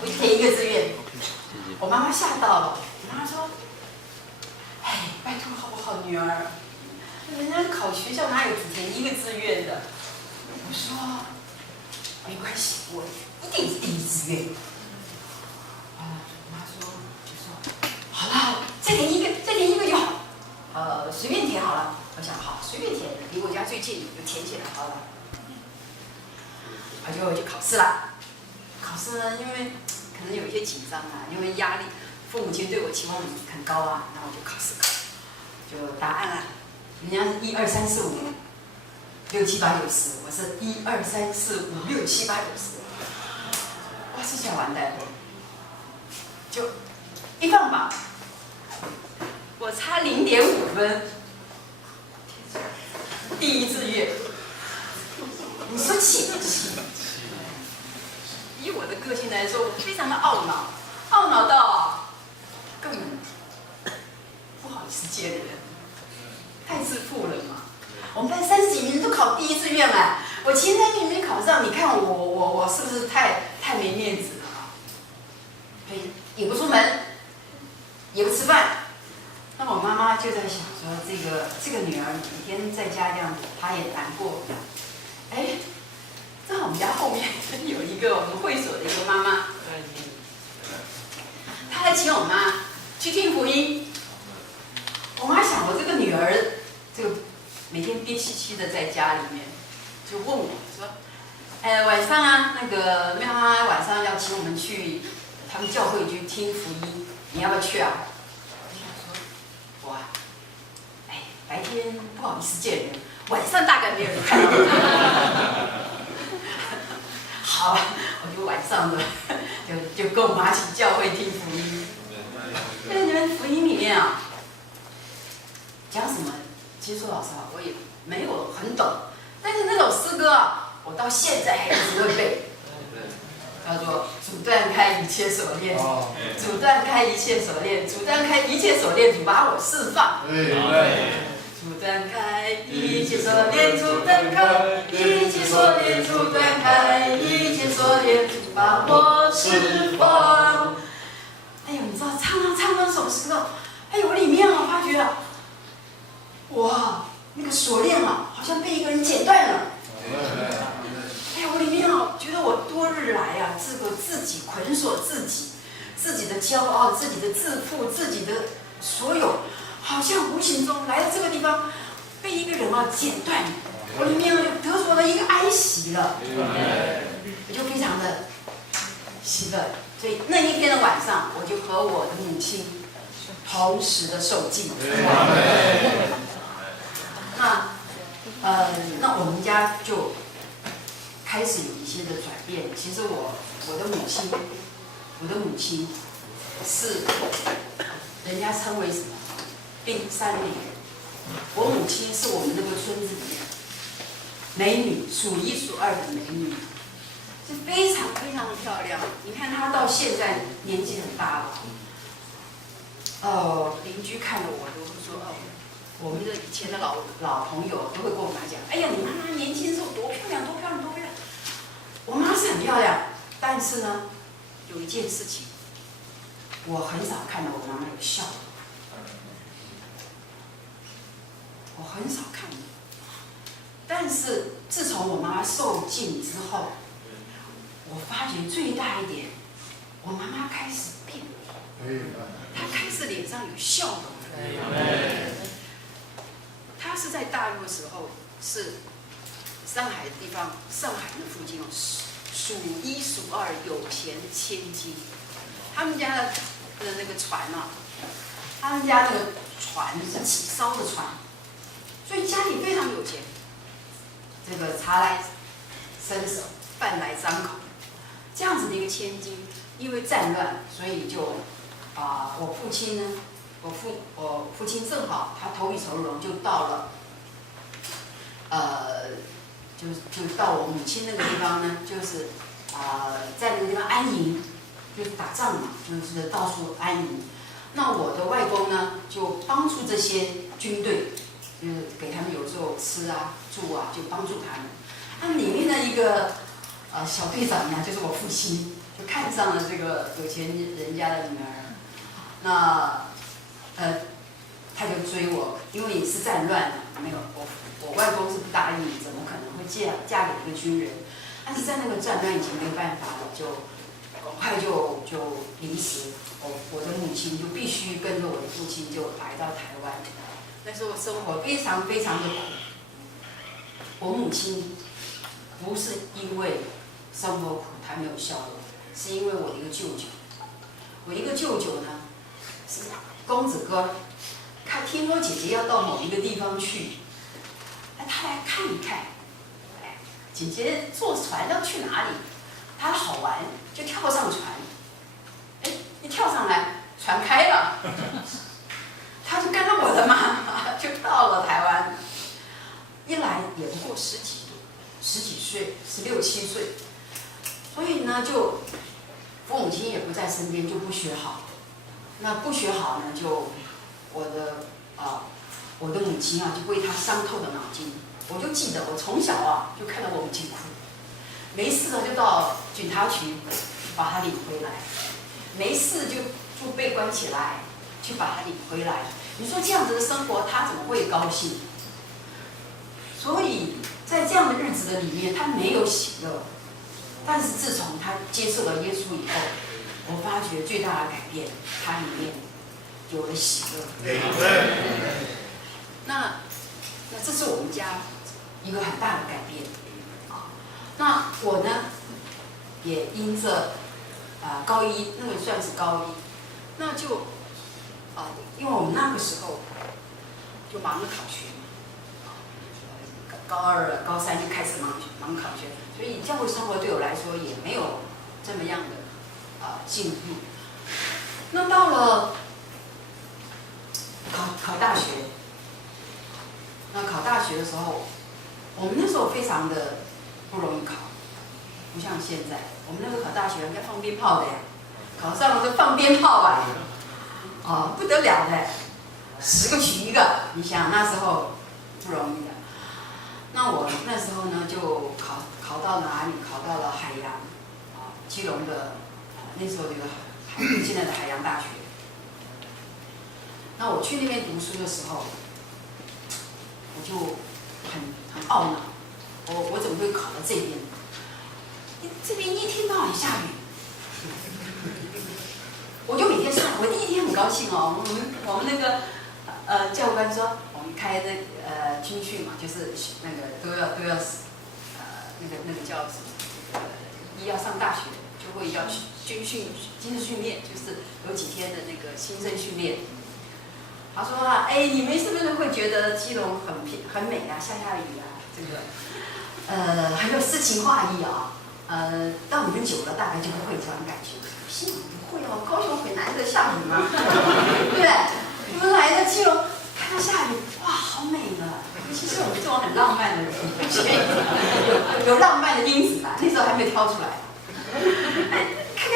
我就填一个志愿。我妈妈吓到了，我妈妈说：“哎，拜托好不好，女儿？人家考学校哪有只填一个志愿的？”我说：“没关系，我一定是第一志愿。”我妈说：“好了，再填一个就好。随便填好了。”我想好，随便填，离我家最近就填起来好了。我就考试了。考试呢，因为可能有一些紧张啊，因为压力，父母亲对我期望很高啊，那我就考试考，就答案啊，人家是1、2、3、4、5、6、7、8、9、10，我是1、2、3、4、5、6、7、8、9、10，哇，这下完蛋了，就一放榜，我差0.5分，第一志愿，你说气不气？以我的个性来说，我非常的懊恼，懊恼到根本不好意思见人，太自负了嘛。我们班30几名都考第一志愿了，我前3名没考上，你看我是不是太没面子了啊？所以也不出门，也不吃饭。那我妈妈就在想说，这个女儿每天在家这样子，她也难过。哎。正好我们家后面有一个我们会所的一个妈妈，她来请我妈去听福音。我妈想，我这个女儿，这个每天憋气气的在家里面，就问我说：“晚上啊，那个妙妈晚上要请我们去他们教会去听福音，你要不要去啊？”我想说，我啊，白天不好意思见人，晚上大概没有人看到我。好，我就晚上的就跟我妈去教会听福音。那你们福音里面啊，讲什么？其实说老实话，我也没有很懂。但是那首诗歌啊，我到现在还只会背，叫做“阻断开一切锁链，阻断开一切锁链，阻断开一切锁链，主把我释放。”阻断开一切锁链，阻断开一切锁链，阻断开一切锁链，主把我释放。哎呦，你知道唱那首诗哦，哎呦，我里面啊发觉啊，哇，那个锁链啊，好像被一个人剪断了。哎呀，我里面啊，觉得我多日来啊，自己捆锁自己，自己的骄傲，自己的自负，自己的所有。好像无形中来到这个地方，被一个人啊剪断，我里面就得着了一个安息了，我就非常的喜乐。所以那一天的晚上，我就和我的母亲同时的受浸。那我们家就开始有一些的转变。其实我的母亲是人家称为什么？冰山美人，我母亲是我们那个村子里面美女数1数2的美女，是非常非常的漂亮。你看她到现在年纪很大了，邻居看了我都会说，我们的以前的老朋友都会跟我妈讲，哎呀，你妈妈年轻时候多漂亮，多漂亮，多漂亮。我妈是很漂亮，但是呢，有一件事情，我很少看到我妈妈有笑。我很少看，但是自从我妈妈受浸之后，我发觉最大一点，我妈妈开始变了，她开始脸上有笑容了。她是在大陆的时候，是上海的地方，上海那附近数1数2有钱千金，他们家的那个船啊，他们家那个船是起烧的船。所以家里非常有钱，这个茶来伸手，饭来张口，这样子的一个千金，因为战乱，所以就我父亲呢，我父亲正好他投笔从戎，就到了，就到我母亲那个地方呢，就是在那个地方安营，就是打仗嘛，就是到处安营。那我的外公呢，就帮助这些军队。就是给他们有时候吃啊、住啊，就帮助他们。他们里面的一个小队长呢，就是我父亲，就看看上了这个有钱人家的女儿，那他就追我，因为是战乱嘛，没有我外公是不答应，怎么可能会嫁给一个军人？但是在那个战乱已经没有办法了，就很快就临时，我的母亲就必须跟着我的父亲就来到台湾。那时候生活非常非常的苦。我母亲不是因为生活苦她没有笑我，是因为我的一个舅舅。我一个舅舅呢是公子哥，听说姐姐要到某一个地方去，他来看一看。姐姐坐船要去哪里？他好玩，就跳上船。一跳上来，船开了，他就跟着我的妈妈就到了台湾。一来也不过十几岁，16、17岁，所以呢，就父母亲也不在身边，就不学好。那不学好呢，就我的母亲啊，就为他伤透了脑筋。我就记得我从小啊就看到我母亲哭，没事了就到警察局把她领回来，没事就被关起来，去把她领回来。你说这样子的生活，她怎么会高兴？所以在这样的日子的里面，她没有喜乐。但是自从她接受了耶稣以后，我发觉最大的改变，她里面有了喜乐。那这是我们家一个很大的改变啊。那我呢，也因着高一，那个算是高一，那就因为我们那个时候就忙着考学嘛，高2、高3就开始忙考学，所以教会生活对我来说也没有这么样的进步。那到了考大学。那考大学的时候，我们那时候非常的不容易考，不像现在。我们那时候考大学要放鞭炮的呀，考上了就放鞭炮啊，不得了的，10个取1个。你想那时候不容易的。那我那时候呢就考到哪里？考到了海洋，基隆的那时候有个现在的海洋大学。那我去那边读书的时候。我就很懊恼，我怎么会考到这边？这边一天到晚下雨，我就每天上。我第一天很高兴哦，我们那个教官说，我们开的军训嘛，就是那个都要那个叫什么？要上大学就会要军事训练，就是有几天的那个新生训练。他说你们是不是会觉得基隆很美啊，下雨啊，这个很有诗情画意啊？到你们久了大概就不会这样感觉。心想不会哦，高雄很难得下雨嘛，对不对？你们来的基隆看到下雨，哇，好美呢！尤其是我们这种很浪漫的人，有浪漫的因子吧？那时候还没有挑出来。看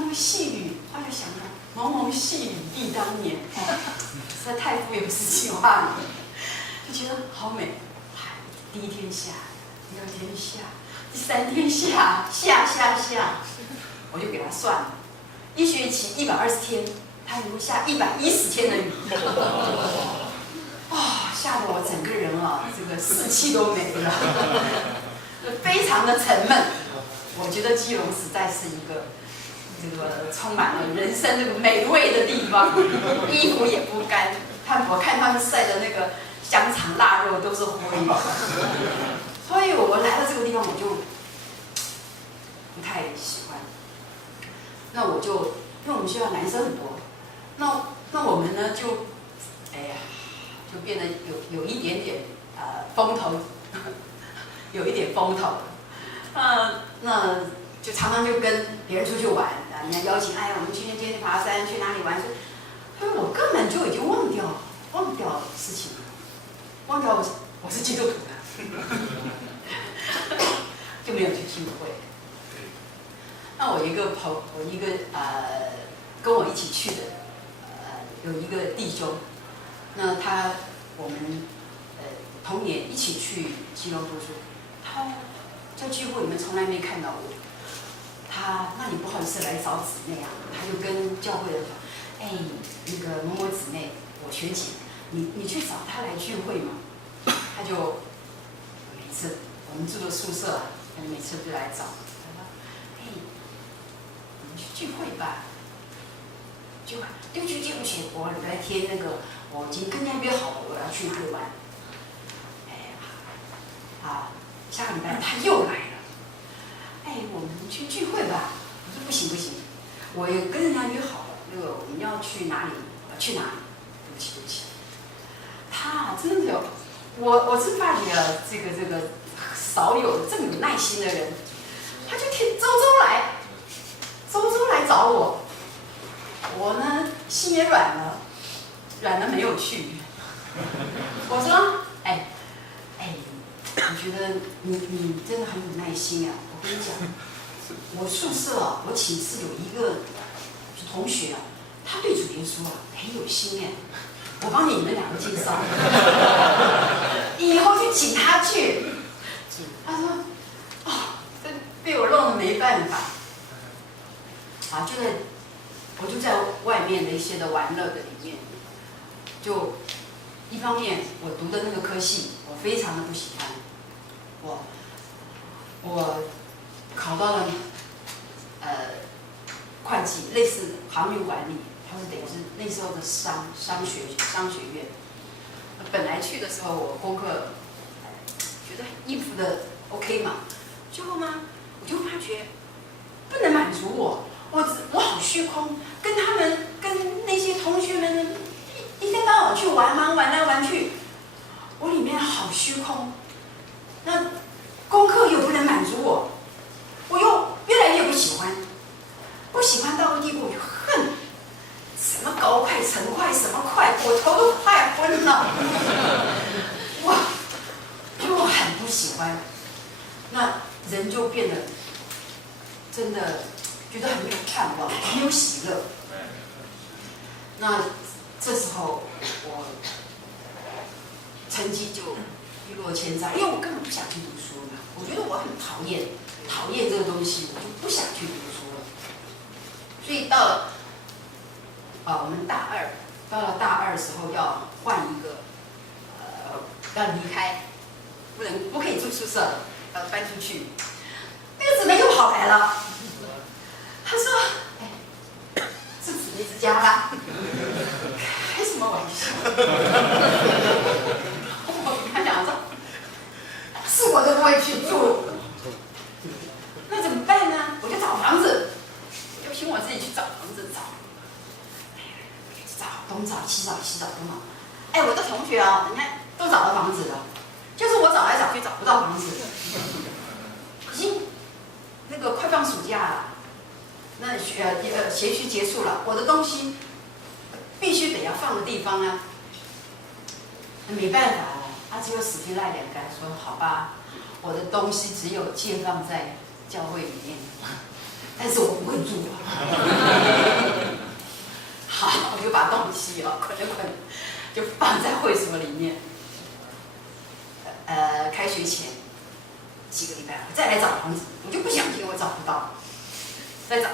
那个细雨，我就想到。蒙蒙细雨忆当年，实在太富有诗情画意，就觉得好美。第一天下，第2天下，第3天下，我就给他算了，1学期120天，他能够下110天的雨，吓得我整个人这个士气都没了，非常的沉闷。我觉得基隆实在是一个。这个充满了人生这个美味的地方，衣服也不干。我看他们晒的那个香肠、腊肉都是灰，所以我来到这个地方我就不太喜欢。那我就因为我们学校男生很多，那我们呢就就变得有一点点风头，有一点风头。那就常常就跟别人出去玩。人家邀请，我们今天爬山，去哪里玩？所以我根本就已经忘掉事情了，忘掉我是基督徒了，就没有去聚会。那我一个跟我一起去的，有一个弟兄，那我们同年一起去基隆读书，他在聚会里面从来没看到我。那你不好意思来找姊妹啊？他就跟教会的说，哎，那个某某姊妹，我学姐，你去找她来聚会嘛。他就每次我们住的宿舍啊，他就每次就来找，他说，哎，我们去聚会吧。就对不起，我礼拜天那个我已经跟人家约好了，我要去对湾。哎，好，下个礼拜他又来了。哎，我们去聚会吧。我说不行，我也跟人家约好了，那个我们要去哪里？去哪里？对不起。他真的有，我是发觉了这个少有这么有耐心的人，他就周周来找我，我呢心也软了没有去。我说，哎，我觉得你真的很有耐心啊！我跟你讲，我宿舍我寝室有一个同学啊，他对主耶稣啊很有心哎，我帮你们两个介绍，以后就请他去。他说，这被我弄得没办法。我就在外面的一些的玩乐的里面，就一方面我读的那个科系我非常的不喜欢，我考到了会计，类似航运管理，它是等于是那时候的商学院。本来去的时候我功课觉得应付的 OK 嘛，结果呢我就发觉不能满足我好虚空，跟那些同学们一天到晚去玩来玩去，我里面好虚空。那功课又不能满足我又越来越不喜欢到了地步我就恨，什么高快成快什么快，我头都快昏了，就很不喜欢。那人就变得真的觉得很没有盼望，没有喜乐。那这时候我成绩就一落千丈，因为我根本不想去读书嘛。我觉得我很讨厌这个东西，我就不想去读书了。所以到了我们到了大二的时候要换一个要离开，不可以住宿舍了，要搬出去。那个姊妹又跑来了，她说：“哎，是姊妹之家啦，开什么玩笑？”我跟她讲说：“是我都不会去住，那怎么办呢？我就找房子，我就凭我自己去找房子找，东找西找东找。哎，我的同学啊，人家都找到房子了，就是我找来找去找不到房子，已经那个快放暑假了，那学期结束了，我的东西必须得要放的地方啊，没办法了，他只有死皮赖脸跟他说：“好吧，我的东西只有借放在教会里面，但是我不会住。”好，我就把东西捆，就放在会所里面。开学前几个礼拜，我再来找房子，我就不想听，我找不到，再找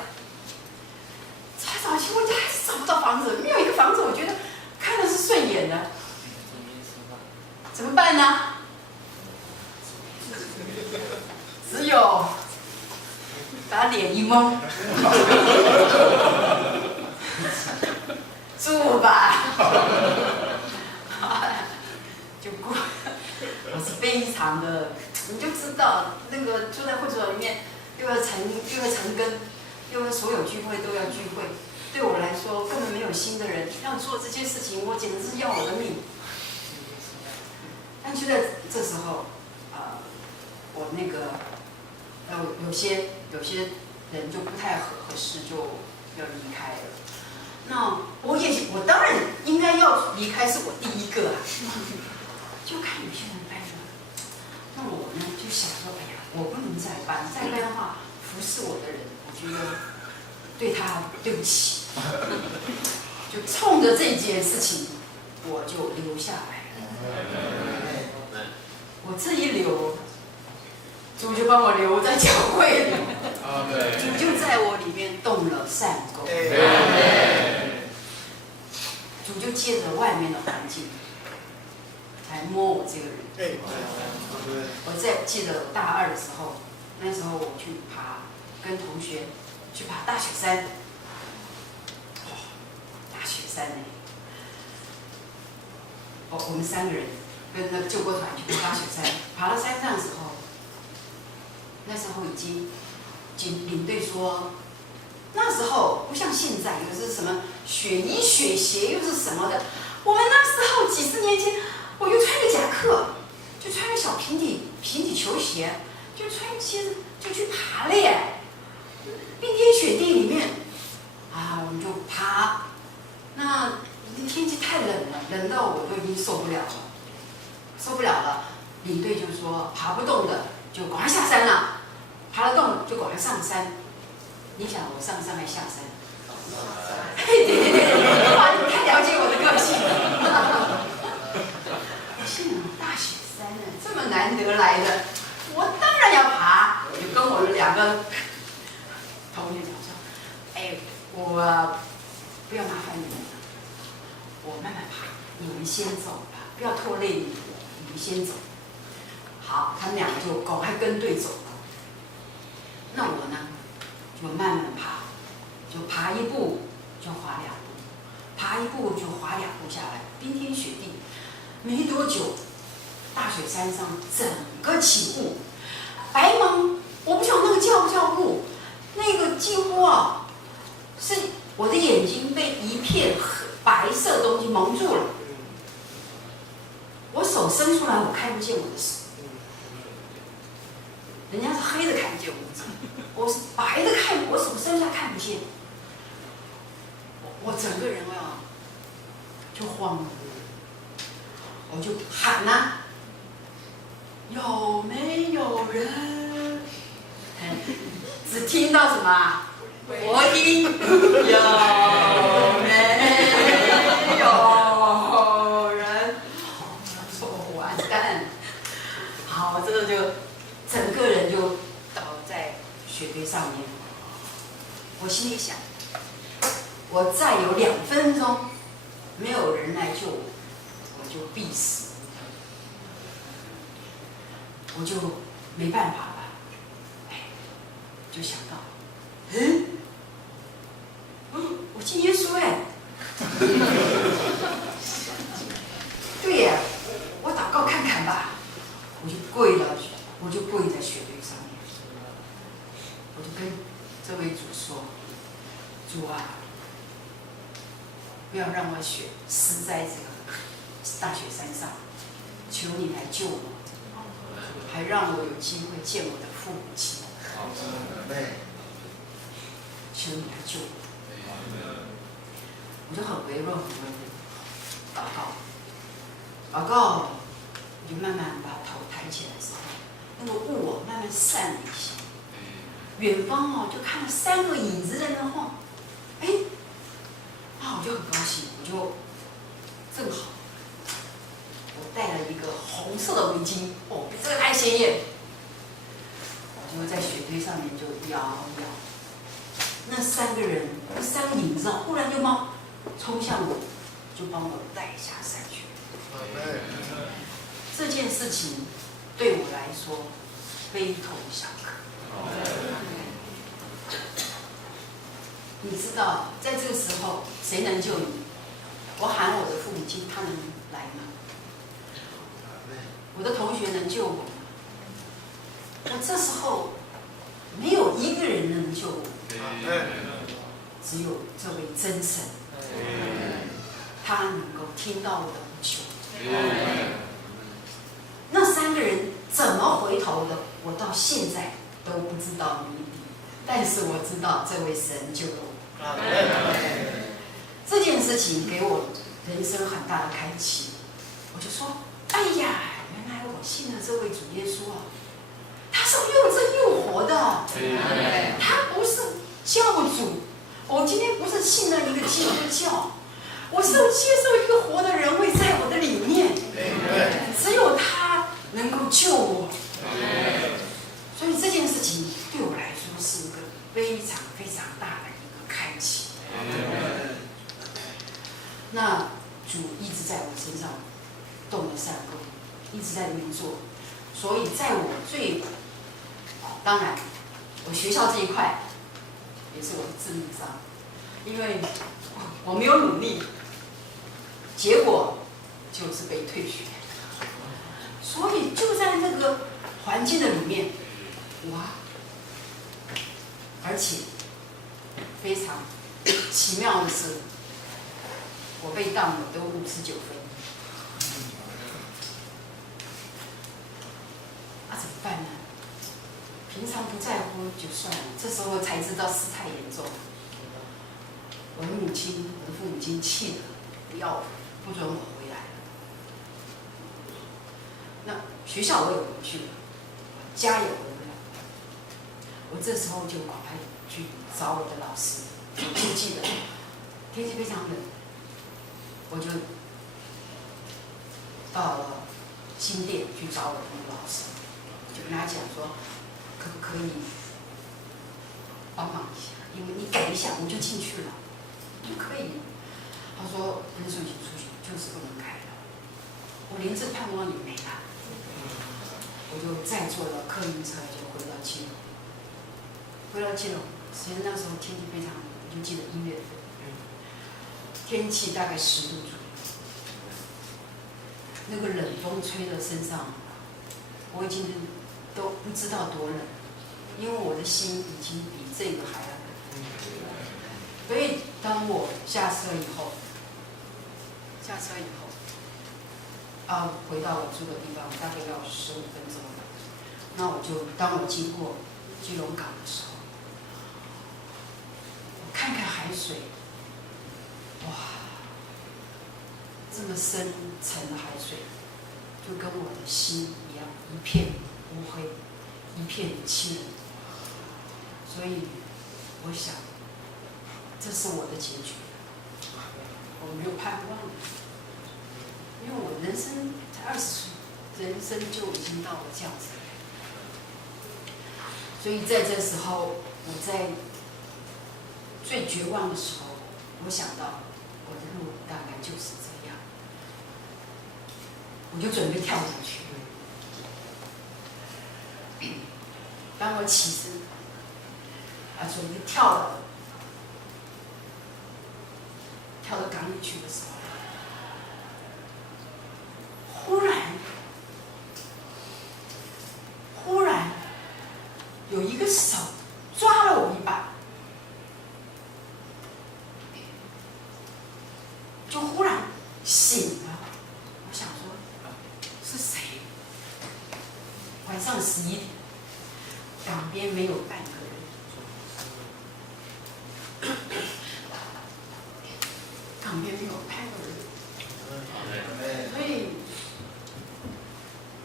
去，我还是找不到房子，没有一个房子我觉得看的是顺眼的，怎么办呢？只有把脸一蒙。住吧，就过。我是非常的，你就知道那个住在会所里面，又要晨更，又要所有聚会都要聚会。对我来说，根本没有心的人要做这些事情，我简直是要我的命。但就在这时候，我那个有些人就不太合适，就要离开了。那我当然应该要离开，是我第一个啊。就看有些人搬了，那我呢就想说，哎呀，我不能再搬的话，服侍我的人，我觉得对他对不起，就冲着这件事情，我就留下来了。我这一留，主就帮我留在教会里。主就在我里面动了善功。主就借着外面的环境来摸我这个人。我记得大二的时候，那时候我去跟同学去爬大雪山。大雪山呢，我们3个人跟那个救国团去爬大雪山，爬到山上的时候，那时候已经领队说，那时候不像现在，又是什么雪衣雪鞋又是什么的，我们那时候几10年前，我就穿个夹克，就穿个小平底球鞋，就穿鞋子就去爬了耶，冰天雪地里面，我们就爬。那天气太冷了，冷到我都已经受不了了。领队就说爬不动的就赶快下山了，爬得动就赶快上山。你想我上山还下山？对，哇，你太了解我的个性了。幸好大雪山呢，这么难得来的，我当然要爬。我就跟我的2个同学讲说，我不要麻烦你们了，我慢慢爬，你们先走吧，不要拖累你们先走。好，他们2个就赶快跟队走了。那我呢，就慢慢爬，就爬1步就滑2步，爬1步就滑2步下来，冰天雪地，没多久，大雪山上整个起雾，白蒙，我不晓得那个叫不叫雾，那个几乎是我的眼睛被一片白色的东西蒙住了，我手伸出来，我看不见我的手，人家是黑的看不见我是白的看，我手伸出来看不见，我整个人就慌了，我就喊啊，有没有人？只听到什么？我听有没有人？我说完蛋，好，这个就整个人就倒在雪堆上面。我心里想，我再有2分钟没有人来救我，我就必死，我就没办法了。就想到，我信耶稣对呀，我祷告看看吧，我就跪在雪堆上面，我就跟这位主说，主啊，不要让我死在这个大雪山上，求你来救我，还让我有机会见我的父母亲。求你来救我！我就很微弱，祷告，我就慢慢把头抬起来的时候，那个雾慢慢散了一些，远方就看到3个影子在那晃，我就很高兴，我就正好，我戴了一个红色的围巾，比这个还鲜艳。我就在雪堆上面就摇，那3个人，那3个影子忽然就冲向我，就帮我带下山去。这件事情对我来说非同小可。你知道，在这个时候谁能救你？我喊我的父母亲，他能来吗？我的同学能救我吗？我这时候没有1个人能救我，只有这位真神，他能够听到我的呼求。那3个人怎么回头的，我到现在都不知道谜底，但是我知道这位神救了我。这件事情给我人生很大的开启，我就说，原来我信了这位主耶稣他是又真又活的，他不是教主。我今天不是信了一个基督教，我是接受一个活的人会在我的里面，只有他能够救我。所以这件事情对我来说是个非常非常大的一个开启。那主一直在我身上动了善功，一直在那边做，所以在我当然，我学校这一块也是我的致命伤，因为我没有努力，结果就是被退学。所以就在那个环境的里面，哇！而且非常奇妙的是，我被当了都59分。怎么办呢？平常不在乎就算了，这时候才知道事态严重。我的父母亲气得不准我回来。那学校我也回去了，家也回不了。我这时候就赶快去找我的老师，我就记得天气非常冷，我就到了新店去找我的老师，就跟他讲说，可不可以帮忙一下？因为你改一下我就进去了，就可以。他说分数已经出去，就是不能改了。我连这盼望也没了，我就再坐了客运车就回到基隆。其实那时候天气非常冷，我就记得1月份，天气大概10度左右，那个冷风吹到身上，我已经都不知道多冷，因为我的心已经比这个还要冷。所以当我下车以后，回到我住的地方，大概要15分钟。那当我经过基隆港的时候，我看看海水，哇，这么深沉的海水，就跟我的心一样，一片乌黑，一片凄冷。所以我想，这是我的结局，我没有盼望了。因为我人生才20岁，人生就已经到了这样子。所以在这时候，我在最绝望的时候，我想到我的路大概就是这样，我就准备跳下去。当我起身，准备跳到港里去的时候，忽然有一个手抓了我一把，就忽然醒了。我想说是谁？晚上11点，港边没有半个人，港边没有半个人，所以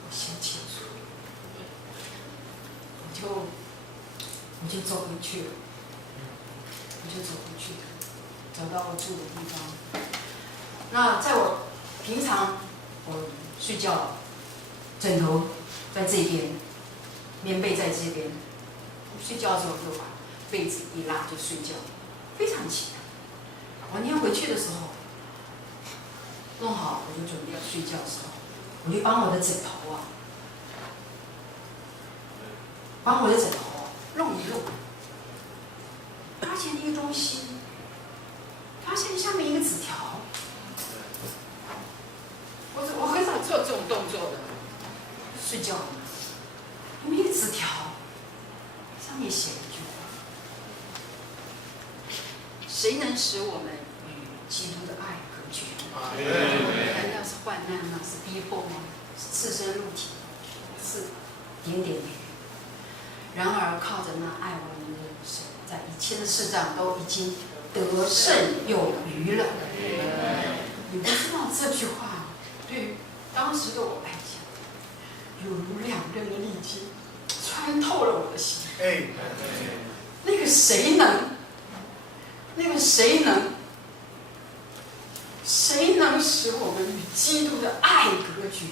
我先清楚，我就走回去了，走到我住的地方。那在我平常我睡觉，枕头在这边，棉被在这边，睡觉的时候就把被子一拉就睡觉，非常奇妙。我那天回去的时候，弄好我就准备要睡觉的时候，我就帮我的枕头弄一弄，发现一个东西，发现下面一个纸条。我很少做这种动作的，睡觉里面一个纸条，上面写了一句话：谁能使我们与基督的爱隔绝？难道是患难吗？是逼迫吗？是赤身露体？是点。然而靠着那爱我们的神，在一切的事上都已经得胜有余了。你不知道这句话对于当时的我来讲，有如2刃的利剑，穿透了我的心。那个谁能使我们与基督的爱隔绝？